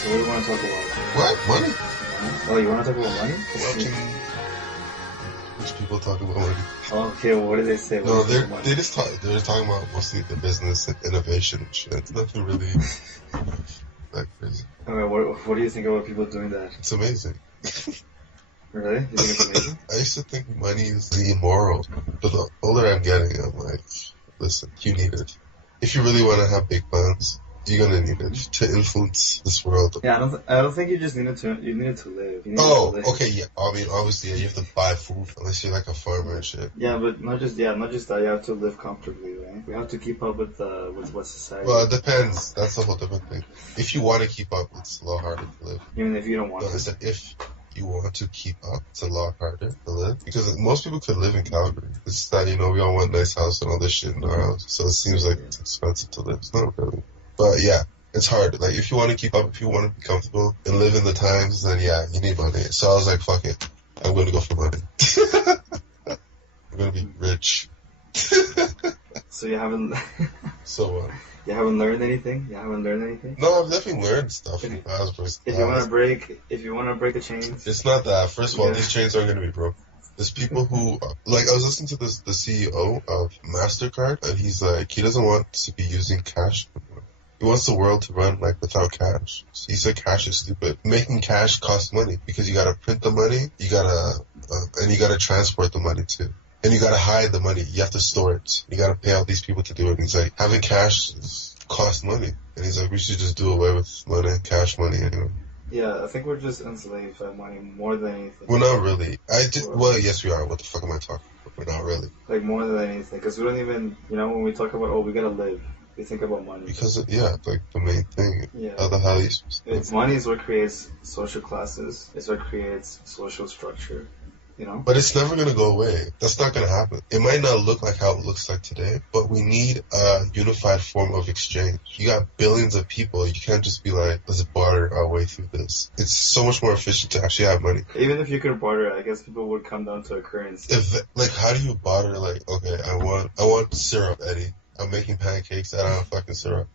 so what do you want to talk about? What? Money? Oh, you want to talk about money? Watching rich people talk about money. Okay, well, what did they say? No, What do you think they're about they're talking about mostly the business and innovation and shit. It's nothing really that crazy. money? Okay, what do you think about people doing that? It's amazing. Really? You think it's amazing? I used to think money is immoral, but the older I'm getting, I'm like, listen, you need it. If you really want to have big plans, you're gonna need it to influence this world. Yeah, I don't think you just need it to. You need it to live. You need Oh, it to live. okay, yeah. I mean, obviously, yeah, you have to buy food unless you're like a farmer and shit. Yeah, but not just that. You have to live comfortably, right? We have to keep up with what society. Well, it depends. That's a whole different thing. If you want to keep up, it's a lot harder to live. Even if you don't want No, I to. said if you want to keep up, it's a lot harder to live. Because most people could live in Calgary. It's that, we all want a nice house and all this shit in our house. So it seems like it's expensive to live. It's not really. But yeah, it's hard. Like, if you want to keep up, if you want to be comfortable and live in the times, then yeah, you need money. So I was like, fuck it. I'm going to go for money. I'm going to be rich. So you haven't. So what? You haven't learned anything. You haven't learned anything. No, I've definitely learned stuff in the past. If you want to break the chains. It's not that. First of all, Yeah. these chains aren't going to be broke. There's people who, like, I was listening to the CEO of MasterCard, and he's like, he doesn't want to be using cash anymore. He wants the world to run, like, without cash. So he said cash is stupid. Making cash costs money, because you gotta print the money, and you gotta transport the money too. And you gotta hide the money. You have to store it. You gotta pay all these people to do it. And he's like, having cash costs money. And he's like, we should just do away with money, cash money anyway. Yeah, I think we're just enslaved by money more than anything. We're not really. Well, yes, we are. What the fuck am I talking about? We're not really. Like, more than anything. Because we don't even, when we talk about, we gotta live, we think about money. Because, yeah, like, the main thing. Yeah. How the hell are you It's money is what creates social classes. It's what creates social structure. But it's never going to go away. That's not going to happen. It might not look like how it looks like today, but we need a unified form of exchange. You got billions of people. You can't just be like, let's barter our way through this. It's so much more efficient to actually have money. Even if you could barter, I guess people would come down to a currency. How do you barter? Like, okay, I want syrup, Eddie. I'm making pancakes. I don't have fucking syrup.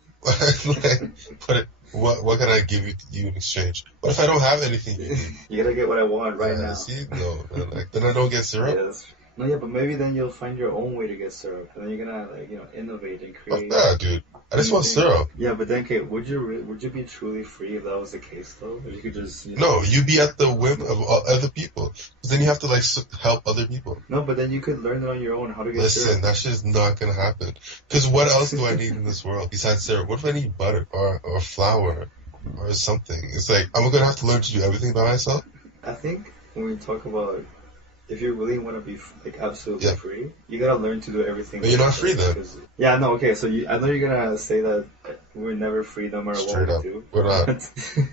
What can I give you in exchange? What if I don't have anything you need? You gotta get what I want right now. See? No. Then I don't get syrup? Yes. No, yeah, but maybe then you'll find your own way to get syrup. And then you're gonna, innovate and create. Fuck that, dude. I just want syrup. Yeah, but then, okay, would you be truly free if that was the case, though? If you could just, No, you'd be at the whim of other people. Because then you have to, help other people. No, but then you could learn it on your own how to get syrup. Listen, that shit's not gonna happen. Because what else do I need in this world besides syrup? What if I need butter or flour or something? It's like, I'm gonna have to learn to do everything by myself? I think when we talk about if you really want to be absolutely Yeah. free, you gotta learn to do everything. But you're not free then. Yeah, no, okay. So I know you're gonna say that we're never free no matter Straight what up. we do. We're not.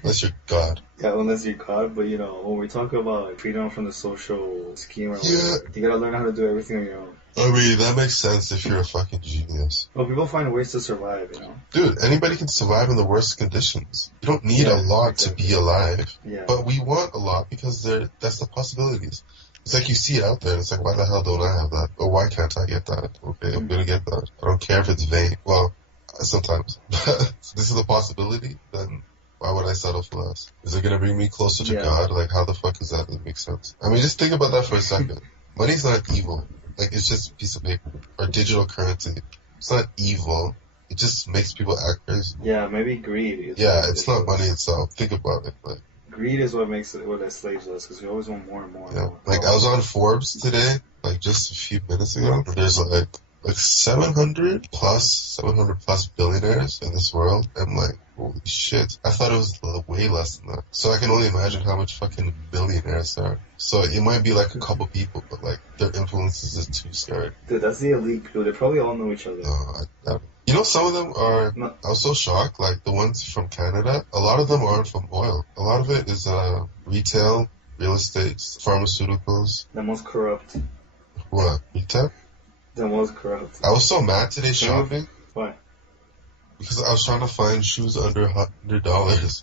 Unless you're God. Yeah, unless you're God. But when we talk about freedom from the social scheme or Yeah. whatever, you gotta learn how to do everything on your own. I mean, that makes sense if you're a fucking genius. Well, people find ways to survive, Dude, anybody can survive in the worst conditions. You don't need a lot to be alive. Yeah. But we want a lot because that's the possibilities. It's like you see it out there, and it's like, why the hell don't I have that? Or why can't I get that? Okay, I'm gonna get that. I don't care if it's vain. Well, sometimes. But this is a possibility, then why would I settle for less? Is it gonna bring me closer to God? Like, how the fuck is that? That makes sense. I mean, just think about that for a second. Money's not evil. Like, it's just a piece of paper. Or digital currency. It's not evil. It just makes people act crazy. Yeah, maybe greed. It's not money itself. Think about it. Like, greed is what enslaves us, because we always want more and more. And yeah. more. Like, I was on Forbes today, just a few minutes ago. There's like 700 plus billionaires in this world. I'm like, holy shit. I thought it was way less than that. So I can only imagine how much fucking billionaires there are. So it might be like a couple people, but their influence is just too scary. Dude, that's the elite crew. They probably all know each other. No, some of them are. I was so shocked. Like the ones from Canada, a lot of them aren't from oil. A lot of it is retail, real estate, pharmaceuticals. The most corrupt. What? Retail? The most corrupt. I was so mad today shopping. Why? Because I was trying to find shoes under $100.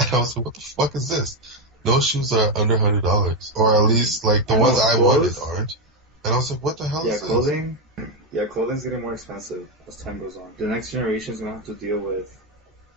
And I was like, what the fuck is this? No shoes are under $100. Or at least, the ones I wanted aren't. And I was like, what the hell is clothing. Yeah, clothing's getting more expensive as time goes on. The next generation is going to have to deal with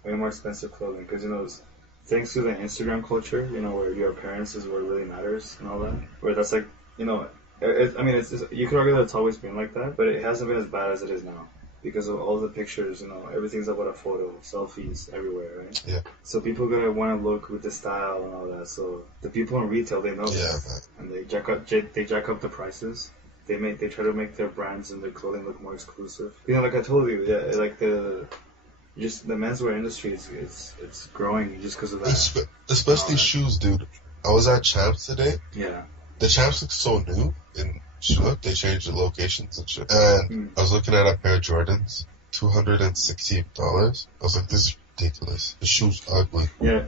way more expensive clothing because thanks to the Instagram culture, where your appearance is what really matters and all that. Where that's like, I mean, you could argue that it's always been like that, but it hasn't been as bad as it is now because of all the pictures. Everything's about a photo, selfies everywhere, right? Yeah. So people gonna want to look with the style and all that. So the people in retail, they know Yeah, that, and they jack up the prices. They try to make their brands and their clothing look more exclusive. Like I told you, yeah, like the menswear industry it's growing just because of that. Especially shoes, dude. I was at Champs today. Yeah. The Champs look so new in Chinook. They changed the locations and shit. And I was looking at a pair of Jordans, $260. I was like, this is ridiculous. The shoe's ugly. Yeah.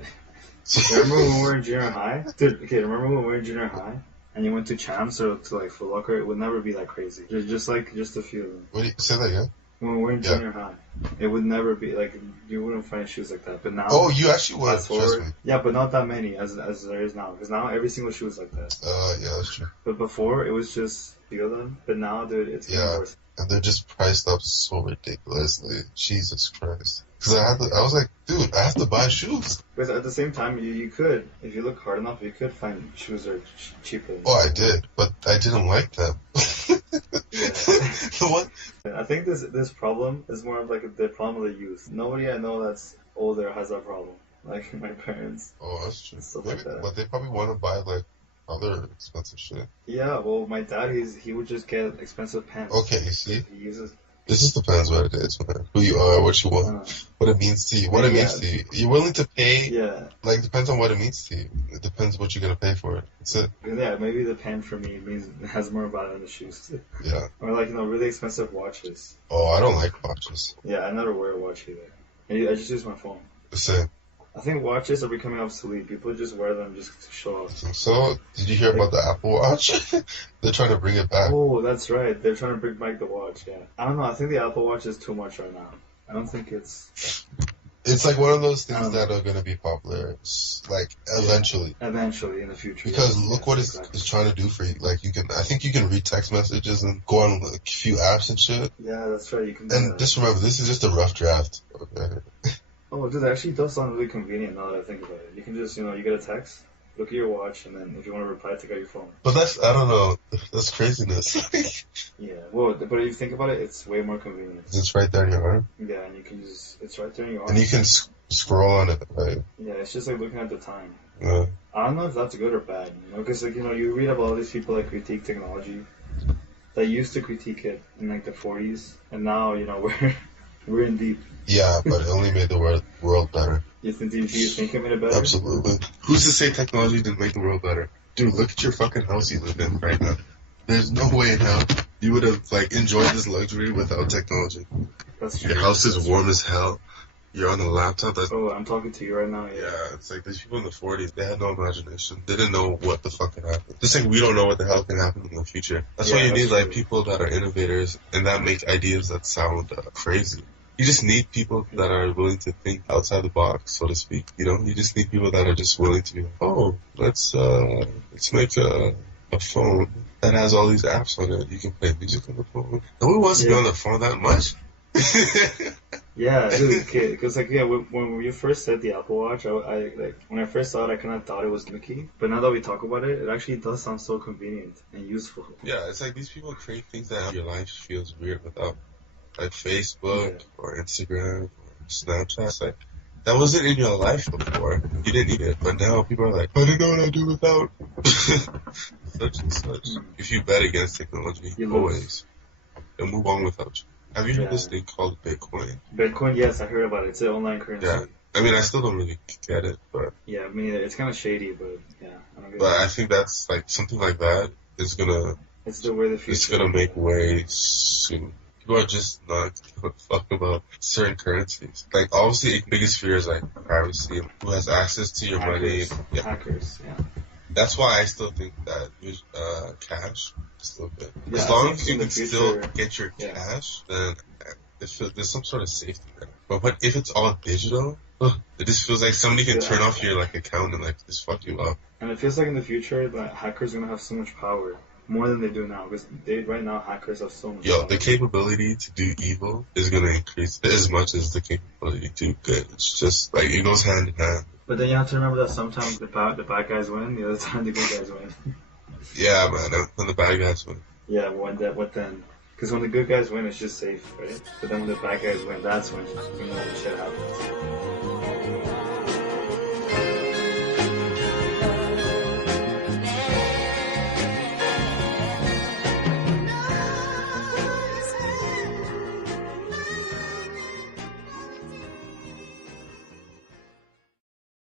Remember when we were in junior high? Dude, okay, remember when we were in junior high? And you went to Champs or to like Foot Locker? It would never be that crazy. Just a few of them. What do you say that again? When we were in junior high, it would never be like you wouldn't find shoes like that. But now, you actually would. Trust me. Yeah, but not that many as there is now. Because now every single shoe is like that. Yeah, that's true. But before it was just a few of them. But now, dude, it's getting worse. And they're just priced up so ridiculously. Jesus Christ. Because I was like, dude, I have to buy shoes. But at the same time, you could, if you look hard enough, you could find shoes that are cheaper. Oh, I did, but I didn't like them. What? I think this problem is more of like the problem of the youth. Nobody I know that's older has that problem. Like my parents. Oh, that's true. Stuff like that. But they probably want to buy like other expensive shit. Yeah, well, my dad, he would just get expensive pens. Okay, you see? He uses... It just depends what it is, man. Who you are, what you want, what it means to you. What it means to you. You're willing to pay. Yeah. Like, depends on what it means to you. It depends what you're going to pay for it. That's it. Yeah, maybe the pen for me has more value than the shoes. Yeah. Or like, really expensive watches. Oh, I don't like watches. Yeah, I never wear a watch either. I just use my phone. The same. I think watches are becoming obsolete. People just wear them just to show off. So, did you hear about the Apple Watch? They're trying to bring it back. Oh, that's right. They're trying to bring back the watch, yeah. I don't know. I think the Apple Watch is too much right now. I don't think it's... It's like one of those things that are going to be popular, like, eventually. Yeah, eventually, in the future. Because look what it's trying to do for you. Like, I think you can read text messages and go on like, a few apps and shit. Yeah, that's right. You can do And that. just remember, this is just a rough draft. Okay. Oh, dude, that actually does sound really convenient now that I think about it. You can just, you get a text, look at your watch, and then if you want to reply, take out your phone. But I don't know, that's craziness. Yeah, well, but if you think about it, it's way more convenient. It's right there in your arm. Yeah, and you can it's right there in your arm. And you can scroll on it, right? Yeah, it's just like looking at the time. Yeah. I don't know if that's good or bad, because, like, you read about all these people that critique technology that used to critique it in, like, the 40s, and now, we're in deep. Yeah, but it only made the world better. Do you think it made it better? Absolutely. Who's to say technology didn't make the world better? Dude, look at your fucking house you live in right now. There's no way in hell you would have, like, enjoyed this luxury without technology. That's true. Your house is warm as hell. You're on a laptop. Oh, I'm talking to you right now, yeah. Yeah, it's like these people in the 40s, they had no imagination. They didn't know what the fuck could happen. Just like we don't know what the hell can happen in the future. That's why you need, like, people that are innovators and that make ideas that sound crazy. You just need people that are willing to think outside the box, so to speak. You just need people that are just willing to be like, oh, let's make a phone that has all these apps on it. You can play music on the phone. Nobody wants to be on the phone that much. Yeah, dude, because when you first said the Apple Watch, when I first saw it, I kind of thought it was gimmicky. But now that we talk about it, it actually does sound so convenient and useful. Yeah, it's like these people create things that your life feels weird without. Like Facebook or Instagram or Snapchat. It's like, that wasn't in your life before. You didn't need it. But now people are like, I didn't know what I'd do without. Such and such. If you bet against technology, always. It'll move on without you. Have you heard this thing called Bitcoin? Bitcoin, yes, I heard about it. It's an online currency. Yeah. I mean, I still don't really get it, but... Yeah, I mean, it's kind of shady, but yeah. I don't get but it. I think that's, like, something like that is gonna... It's the way the future... It's gonna make way soon. People are just not giving a fuck about certain currencies. Like, obviously, the biggest fear is, like, privacy. Who has access to your money. Yeah. Hackers, yeah. That's why I still think that cash is still good. Yeah, as long as you can still get your cash, then there's some sort of safety there. But if it's all digital, it just feels like somebody can turn off your, like, account and, like, just fuck you up. And it feels like in the future that hackers are going to have so much power more than they do now. Because right now hackers have so much Yo, power. the capability to do evil is gonna increase as much as the capability to do good. It's just like it goes hand in hand. But then you have to remember that sometimes the bad guys win, the other time the good guys win. Yeah, man. When the bad guys win. Yeah, what then? Because when the good guys win, it's just safe, right? But then when the bad guys win, that's when shit happens.